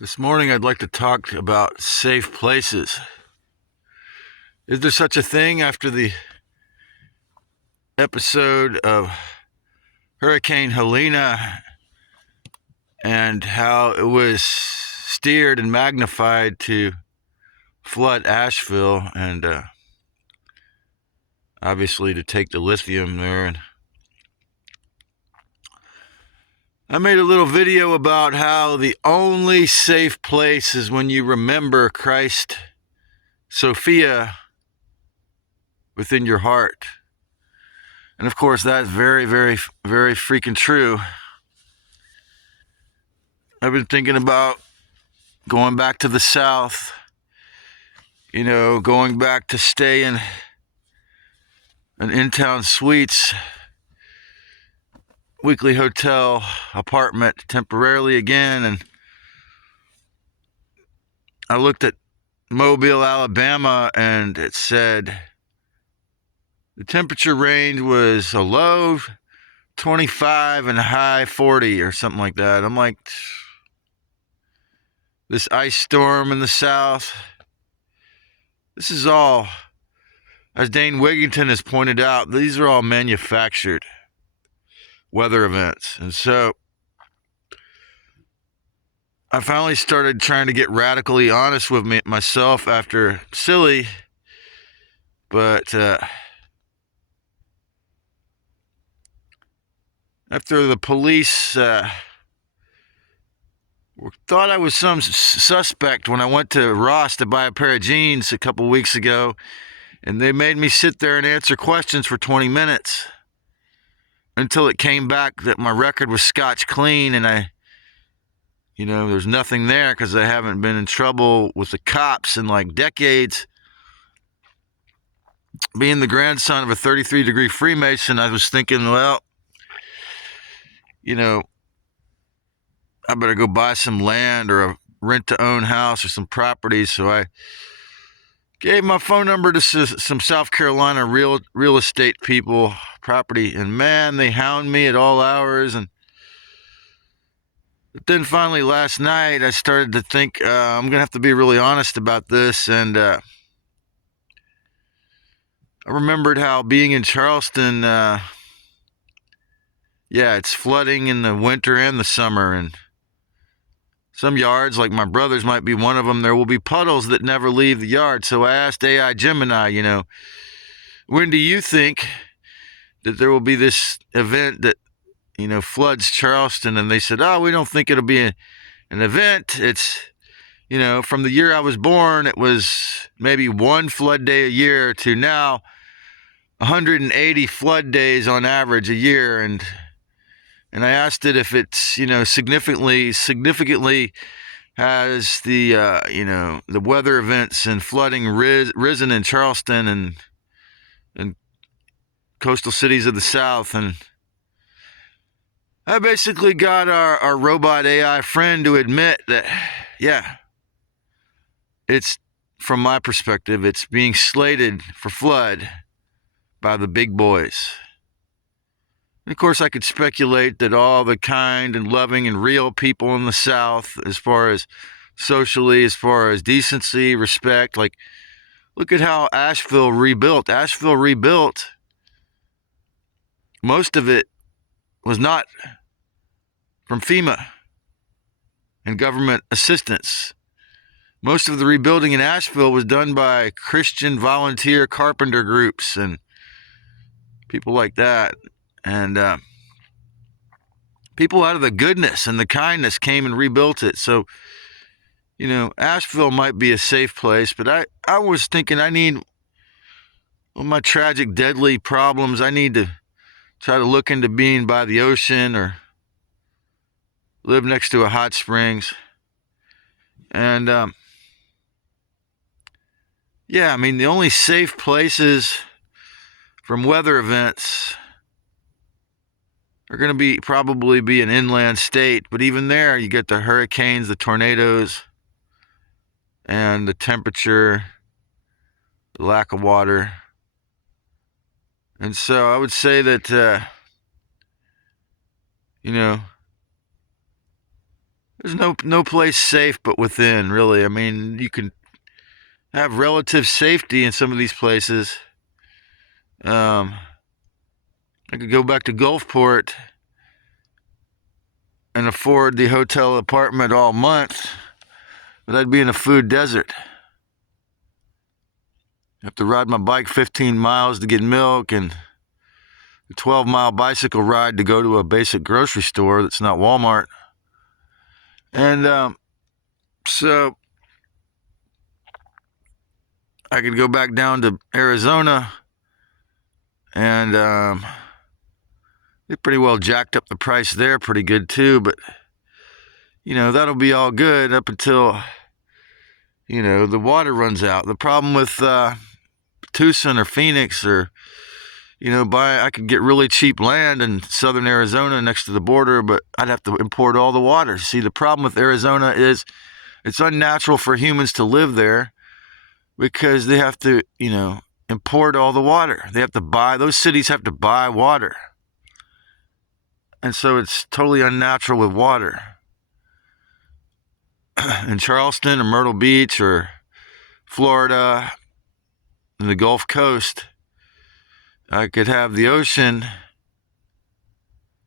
This morning, I'd like to talk about safe places. Is there such a thing after the episode of Hurricane Helena and how it was steered and magnified to flood Asheville and obviously to take the lithium there? And I made a little video about how the only safe place is when you remember Christ Sophia within your heart. And of course, that's very, very, very freaking true. I've been thinking about going back to the South, going back to stay in an in-town suites, weekly hotel apartment temporarily again. And I looked at Mobile, Alabama, and it said the temperature range was a low 25 and a high 40 or something like that. I'm like, this ice storm in the South, this is all, as Dane Wigington has pointed out, these are all manufactured weather events. And so I finally started trying to get radically honest with myself after silly, but after the police thought I was some suspect when I went to Ross to buy a pair of jeans a couple weeks ago, and they made me sit there and answer questions for 20 minutes until it came back that my record was scotch clean, and there's nothing there because I haven't been in trouble with the cops in like decades. Being the grandson of a 33-degree Freemason, I was thinking, well, I better go buy some land or a rent-to-own house or some property. So I gave my phone number to some South Carolina real estate people, property, and man, they hound me at all hours. But then finally last night, I started to think I'm going to have to be really honest about this. And I remembered how being in Charleston, it's flooding in the winter and the summer. And some yards, like my brother's might be one of them, there will be puddles that never leave the yard. So I asked AI Gemini, when do you think that there will be this event that, floods Charleston? And they said, we don't think it'll be an event. It's, from the year I was born, it was maybe one flood day a year to now 180 flood days on average a year. And I asked it if it's, significantly has the, the weather events and flooding risen in Charleston and coastal cities of the South. And I basically got our robot AI friend to admit that, it's, from my perspective, it's being slated for flood by the big boys. And of course, I could speculate that all the kind and loving and real people in the South, as far as socially, as far as decency, respect, like, look at how Asheville rebuilt. Asheville rebuilt, most of it was not from FEMA and government assistance. Most of the rebuilding in Asheville was done by Christian volunteer carpenter groups and people like that. And people out of the goodness and the kindness came and rebuilt it. So, Asheville might be a safe place, but I was thinking with my tragic, deadly problems, I need to try to look into being by the ocean or live next to a hot springs. And, the only safe places from weather events are going to probably be an inland state. But even there, you get the hurricanes, the tornadoes, and the temperature, the lack of water. And so I would say that, There's no place safe but within, really. I mean, you can have relative safety in some of these places. I could go back to Gulfport and afford the hotel apartment all month, but I'd be in a food desert. I have to ride my bike 15 miles to get milk and a 12-mile bicycle ride to go to a basic grocery store that's not Walmart. And so I could go back down to Arizona, and they pretty well jacked up the price there pretty good too, but that'll be all good up until the water runs out. The problem with Tucson or Phoenix or I could get really cheap land in southern Arizona next to the border, but I'd have to import all the water. See, the problem with Arizona is it's unnatural for humans to live there because they have to import all the water. They have to buy, those cities have to buy water. And so it's totally unnatural with water. In Charleston or Myrtle Beach or Florida, in the Gulf Coast, I could have the ocean,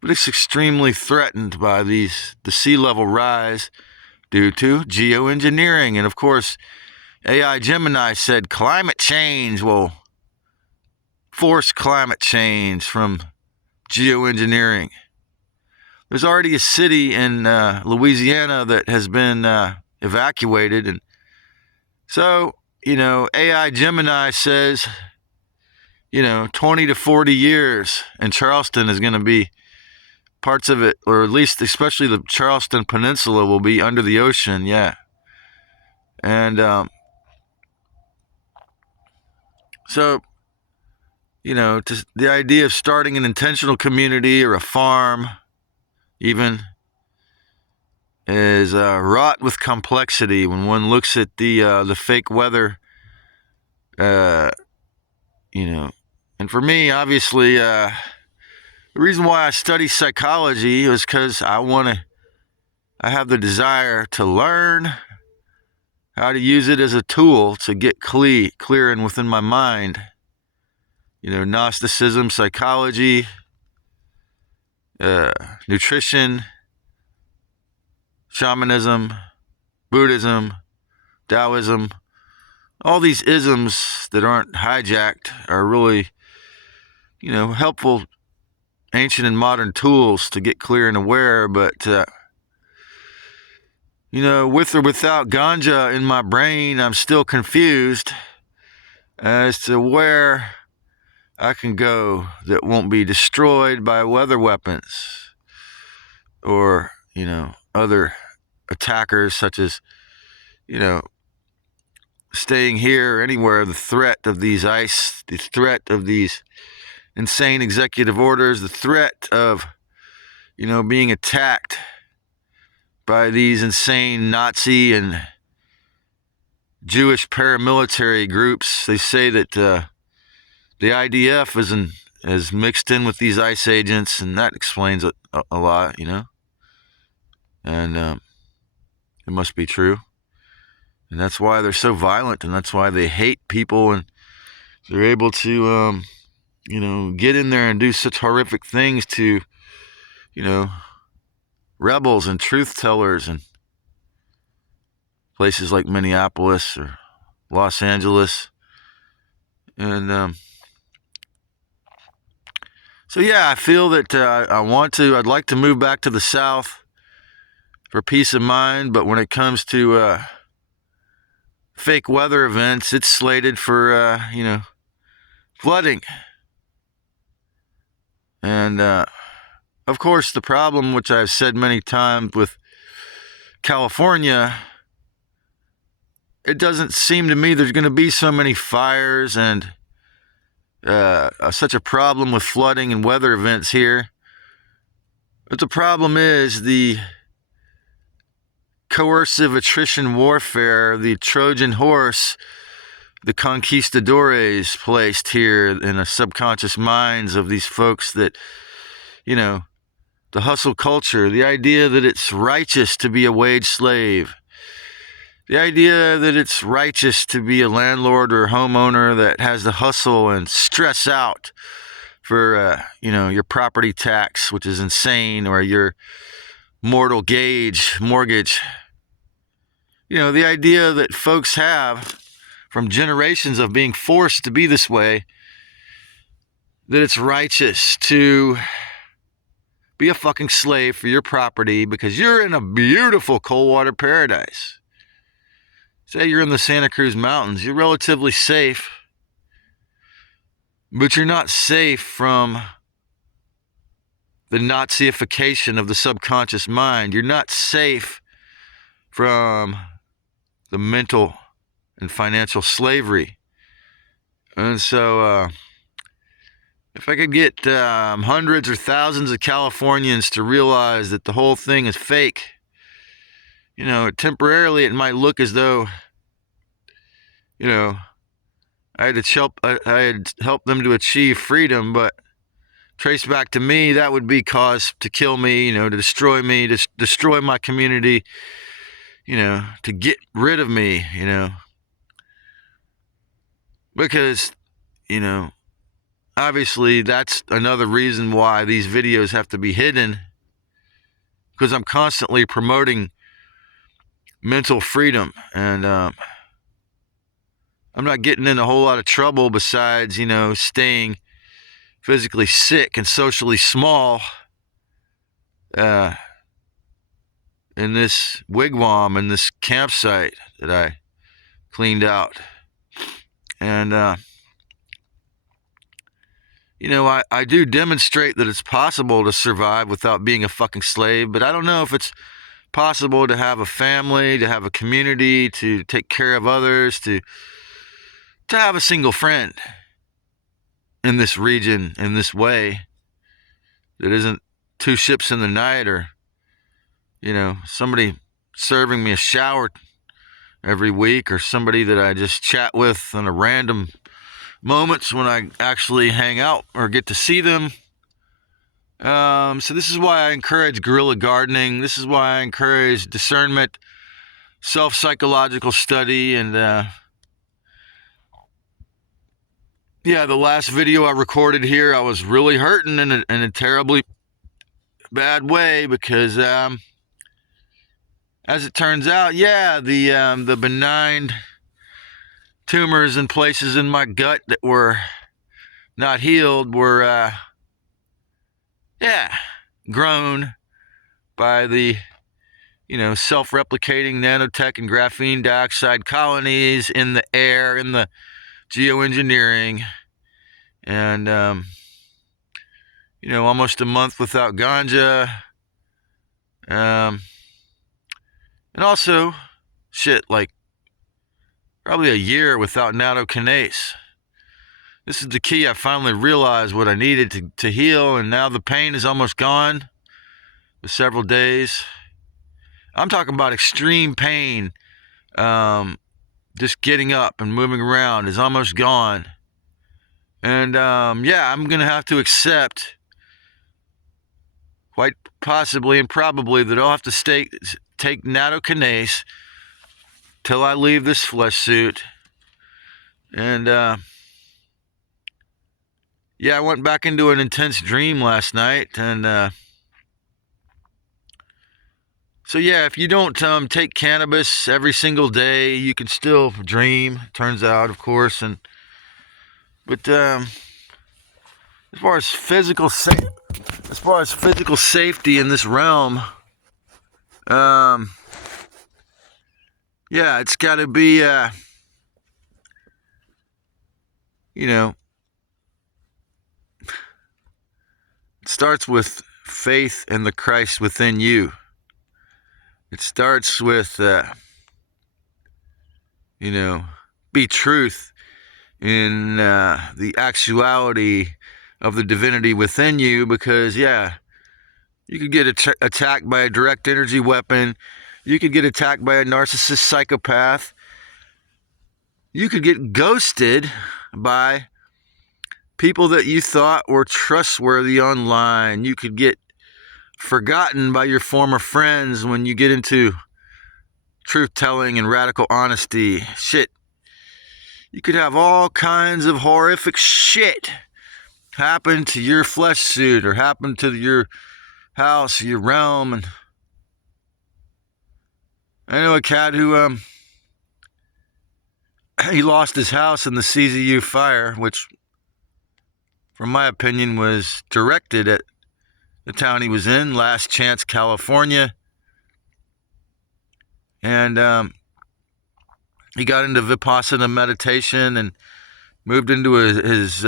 but it's extremely threatened by the sea level rise due to geoengineering. And of course, AI Gemini said climate change will force climate change from geoengineering. There's already a city in Louisiana that has been evacuated. And so, AI Gemini says, 20 to 40 years, and Charleston is going to be parts of it, or at least especially the Charleston Peninsula will be under the ocean, yeah. And so, the idea of starting an intentional community or a farm even is wrought with complexity when one looks at the fake weather, And for me, obviously, the reason why I study psychology is because I have the desire to learn how to use it as a tool to get clear and within my mind. Gnosticism, psychology, nutrition, shamanism, Buddhism, Taoism, all these isms that aren't hijacked are really, helpful ancient and modern tools to get clear and aware. But, with or without ganja in my brain, I'm still confused as to where I can go that won't be destroyed by weather weapons or, other attackers such as, staying here or anywhere. The threat of these ICE, the threat of these insane executive orders, the threat of, being attacked by these insane Nazi and Jewish paramilitary groups. They say that the IDF is mixed in with these ICE agents, and that explains a lot, And it must be true. And that's why they're so violent, and that's why they hate people, and they're able to, get in there and do such horrific things to, rebels and truth tellers in places like Minneapolis or Los Angeles. And so, yeah, I feel that I'd like to move back to the South for peace of mind, but when it comes to fake weather events, it's slated for, flooding. And, of course, the problem, which I've said many times with California, it doesn't seem to me there's going to be so many fires and such a problem with flooding and weather events here. But the problem is the coercive attrition warfare, the Trojan horse, the conquistadores placed here in the subconscious minds of these folks that, the hustle culture, the idea that it's righteous to be a wage slave, the idea that it's righteous to be a landlord or homeowner that has to hustle and stress out for, your property tax, which is insane, or your mortgage. The idea that folks have from generations of being forced to be this way, that it's righteous to be a fucking slave for your property because you're in a beautiful cold water paradise. Say you're in the Santa Cruz Mountains, you're relatively safe, but you're not safe from the Naziification of the subconscious mind. You're not safe from the mental and financial slavery. And so, if I could get hundreds or thousands of Californians to realize that the whole thing is fake, temporarily it might look as though, I had helped them to achieve freedom, but traced back to me, that would be cause to kill me, to destroy me, to destroy my community, to get rid of me, because, obviously that's another reason why these videos have to be hidden, because I'm constantly promoting mental freedom, and I'm not getting in a whole lot of trouble besides, staying physically sick and socially small in this wigwam, in this campsite that I cleaned out. And, I do demonstrate that it's possible to survive without being a fucking slave, but I don't know if it's possible to have a family, to have a community, to take care of others, to have a single friend in this region, in this way, that isn't two ships in the night, or, somebody serving me a shower every week, or somebody that I just chat with on a random moments when I actually hang out or get to see them. So this is why I encourage guerrilla gardening. This is why I encourage discernment, self-psychological study, and the last video I recorded here, I was really hurting in a terribly bad way, because as it turns out, the benign tumors and places in my gut that were not healed were grown by the self-replicating nanotech and graphene dioxide colonies in the air, in the geoengineering, and almost a month without ganja, and also like probably a year without nattokinase. This is the key. I finally realized what I needed to heal, and now the pain is almost gone for several days. I'm talking about extreme pain. Just getting up and moving around is almost gone. And I'm going to have to accept, quite possibly and probably, that I'll have to take nattokinase till I leave this flesh suit. And I went back into an intense dream last night, and so if you don't take cannabis every single day, you can still dream, turns out, of course. But as far as physical safety in this realm, it's got to be it starts with faith in the Christ within you. It starts with, be truth in the actuality of the divinity within you, because, you could get attacked by a direct energy weapon. You could get attacked by a narcissist psychopath. You could get ghosted by people that you thought were trustworthy online. You could get forgotten by your former friends when you get into truth-telling and radical honesty. Shit. You could have all kinds of horrific shit happen to your flesh suit or happen to your house, your realm. And I know a cat who, he lost his house in the CZU fire, which, from my opinion, was directed at the town he was in, Last Chance, California. And he got into Vipassana meditation and moved into his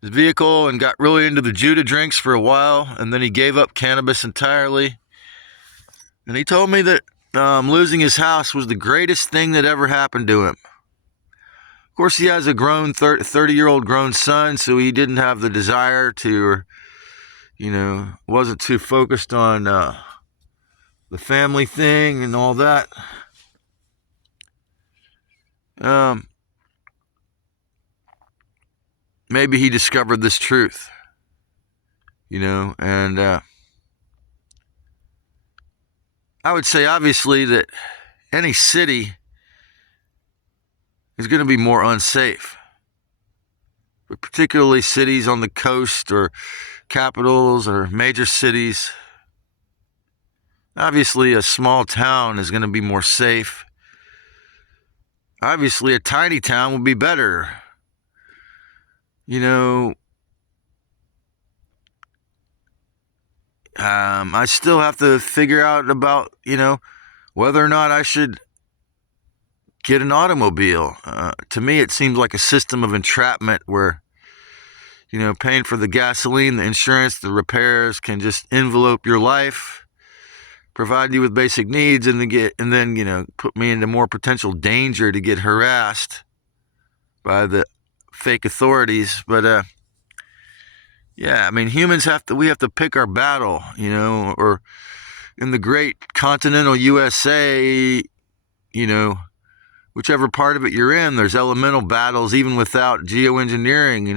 vehicle and got really into the Judah drinks for a while, and then he gave up cannabis entirely. And he told me that losing his house was the greatest thing that ever happened to him. Of course, he has a grown 30-year-old grown son, so he didn't have the desire to, or, wasn't too focused on the family thing and all that. Maybe he discovered this truth, and I would say obviously that any city is going to be more unsafe, but particularly cities on the coast or capitals or major cities. Obviously, a small town is going to be more safe. Obviously, a tiny town would be better. I still have to figure out about, whether or not I should get an automobile. To me, it seems like a system of entrapment where, paying for the gasoline, the insurance, the repairs can just envelope your life, provide you with basic needs, and then put me into more potential danger to get harassed by the fake authorities. But humans we have to pick our battle, or in the great continental USA, whichever part of it you're in, there's elemental battles even without geoengineering.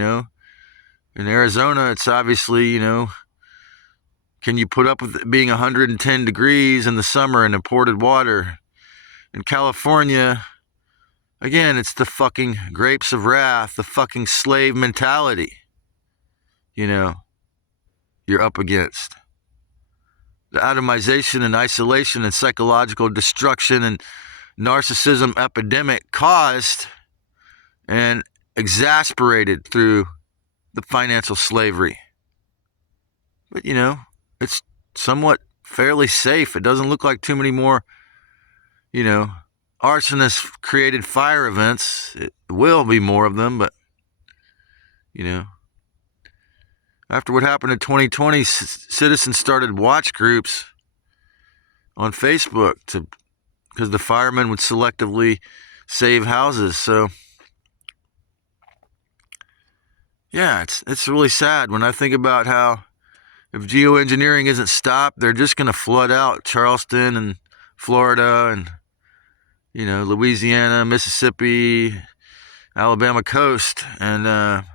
In Arizona, it's obviously, can you put up with it being 110 degrees in the summer and imported water? In California, again, it's the fucking grapes of wrath, the fucking slave mentality, you're up against. The atomization and isolation and psychological destruction and narcissism epidemic caused and exasperated through the financial slavery. But, it's somewhat fairly safe. It doesn't look like too many more, arsonists created fire events. It will be more of them, but, after what happened in 2020, citizens started watch groups on Facebook because the firemen would selectively save houses. So, yeah, it's really sad when I think about how if geoengineering isn't stopped, they're just going to flood out Charleston and Florida and, Louisiana, Mississippi, Alabama coast. And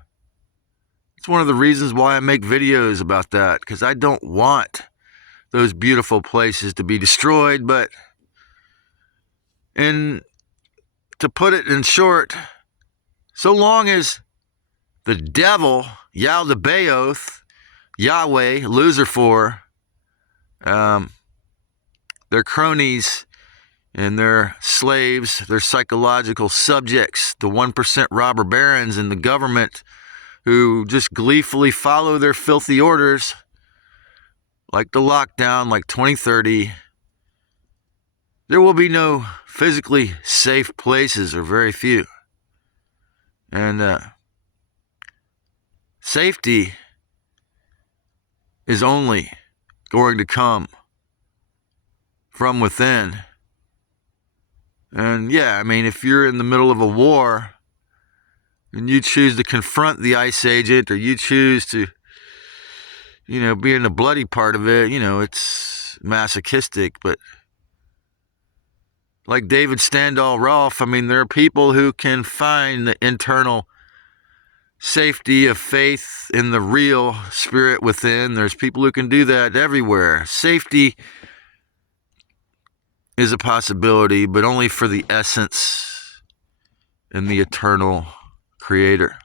it's one of the reasons why I make videos about that, because I don't want those beautiful places to be destroyed. But to put it in short, so long as the devil, Yaldabaoth, Yahweh, Lucifer, their cronies and their slaves, their psychological subjects, the 1% robber barons in the government who just gleefully follow their filthy orders, like the lockdown, like 2030, there will be no physically safe places, or very few. And safety is only going to come from within. And yeah, if you're in the middle of a war and you choose to confront the ICE agent, or you choose to, be in the bloody part of it, it's masochistic. But like David Standall Rolfe, there are people who can find the internal safety of faith in the real spirit within. There's people who can do that everywhere. Safety is a possibility, but only for the essence and the eternal creator.